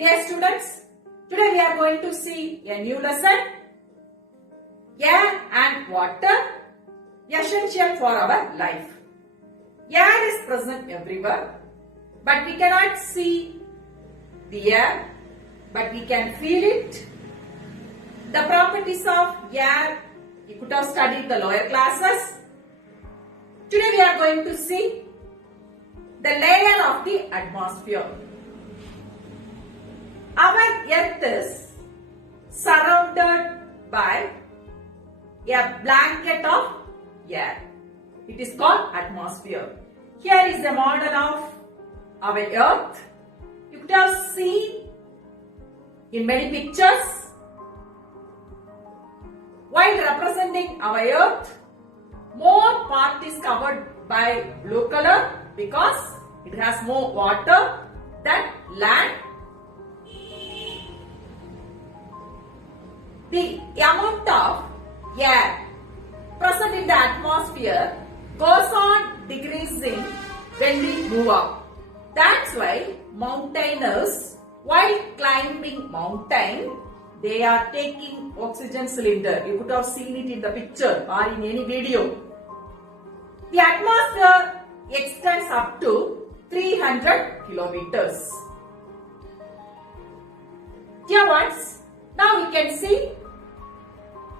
Dear students, today we are going to see a new lesson, air and water, essential for our life. Air is present everywhere, but we cannot see the air, but we can feel it. The properties of air, you could have studied the lower classes. Today we are going to see the layer of the atmosphere. Our earth is surrounded by a blanket of air. It is called atmosphere. Here is a model of our earth. You could have seen in many pictures. While representing our earth, more part is covered by blue color because it has more water than land. The amount of air present in the atmosphere goes on decreasing when we move up. That's why mountaineers, while climbing mountain, they are taking oxygen cylinder. You could have seen it in the picture or in any video. The atmosphere extends up to 300 kilometers. Dear ones, now we can see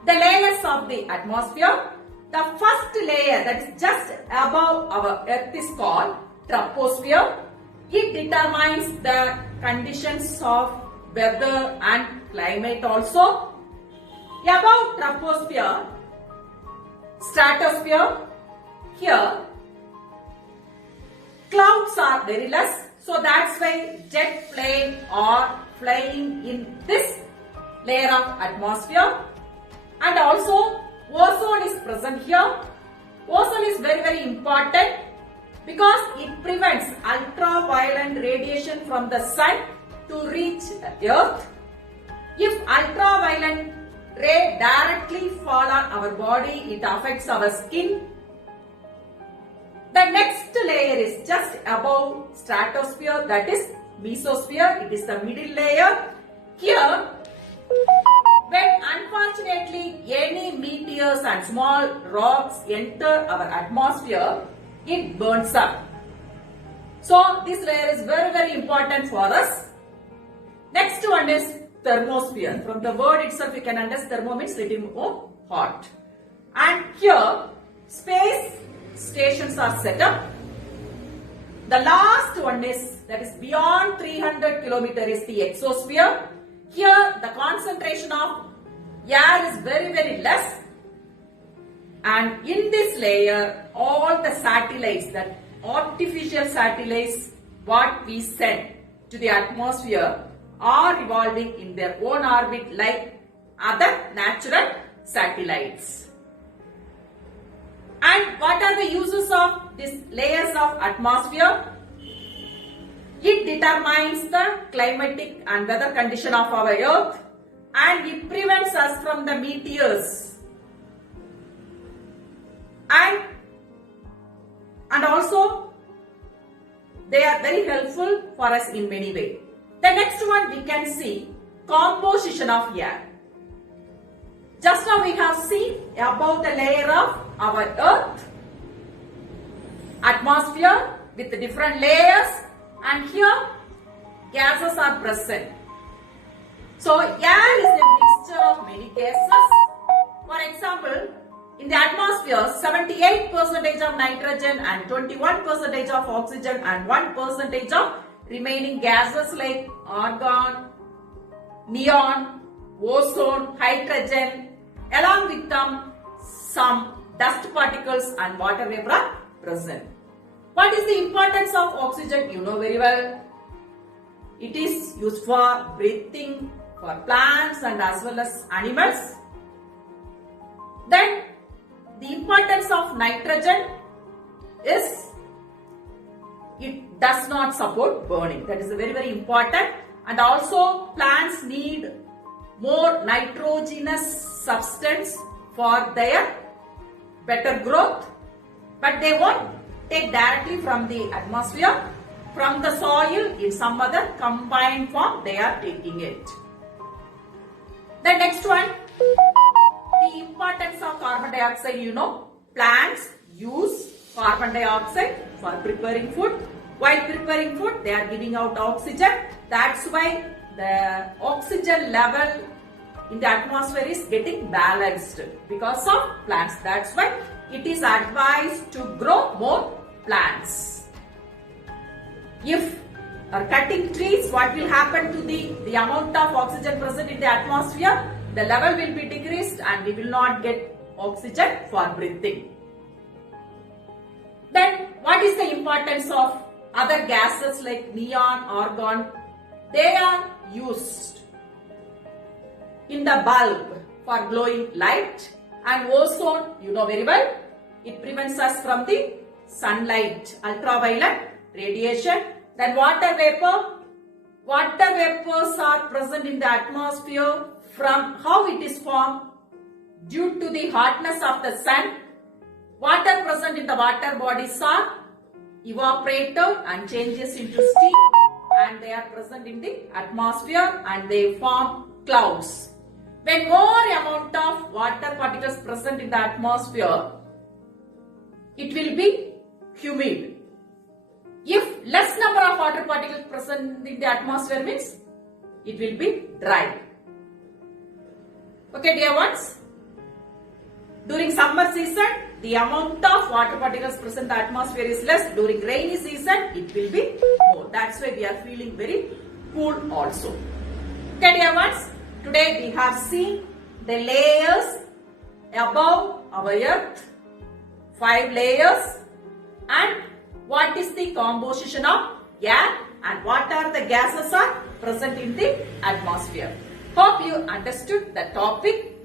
the layers of the atmosphere. The first layer that is just above our earth is called troposphere. It determines the conditions of weather and climate also. Above troposphere, stratosphere. Here, clouds are very less. So that's why jet plane are flying in this layer of atmosphere. And also ozone is present here. Ozone is very important because it prevents ultraviolet radiation from the sun to reach the earth. If ultraviolet ray directly fall on our body, it affects our skin. The next layer is just above stratosphere, that is mesosphere. It is the middle layer. Here, when unfortunately any meteors and small rocks enter our atmosphere, it burns up. So this layer is very important for us. Next one is thermosphere. From the word itself you can understand thermo means little more hot. And here space stations are set up. The last one is, that is beyond 300 km, is the exosphere. Here the concentration of air is very less, and in this layer all the satellites, that artificial satellites what we send to the atmosphere, are revolving in their own orbit like other natural satellites. And what are the uses of these layers of atmosphere? It determines the climatic and weather condition of our earth, and it prevents us from the meteors. And also they are very helpful for us in many ways. The next one we can see composition of air. Just now we have seen about the layer of our earth, atmosphere with the different layers, and here gases are present. So air is a mixture of many gases. For example, in the atmosphere 78% of nitrogen and 21% of oxygen and 1% of remaining gases like argon, neon, ozone, hydrogen, along with them some dust particles and water vapor are present. What is the importance of oxygen? You know very well. It is used for breathing for plants and as well as animals. Then the importance of nitrogen is it does not support burning. That is very important. And also plants need more nitrogenous substance for their better growth, but they won't take directly from the atmosphere. from the soil in some other combined form they are taking it. The next one, the importance of carbon dioxide, plants use carbon dioxide for preparing food. While preparing food, they are giving out oxygen. That's why the oxygen level in the atmosphere is getting balanced because of plants. That's why it is advised to grow more plants. If are cutting trees, what will happen to the amount of oxygen present in the atmosphere? The level will be decreased and we will not get oxygen for breathing. Then what is the importance of other gases like neon, argon? They are used in the bulb for glowing light, and ozone, you know very well, it prevents us from the sunlight, ultraviolet radiation. Then water vapor. Water vapors are present in the atmosphere from how it is formed due to the hotness of the sun. Water present in the water bodies are evaporated and changes into steam, and they are present in the atmosphere and they form clouds. When more amount of water particles present in the atmosphere, it will be humid. If less number of water particles present in the atmosphere means it will be dry. Okay, dear ones, during summer season, the amount of water particles present in the atmosphere is less. During rainy season, it will be more. That's why we are feeling very cool also. Okay, dear ones, today we have seen the layers above our earth, 5 layers, and what is the composition of air and what are the gases are present in the atmosphere. Hope you understood the topic.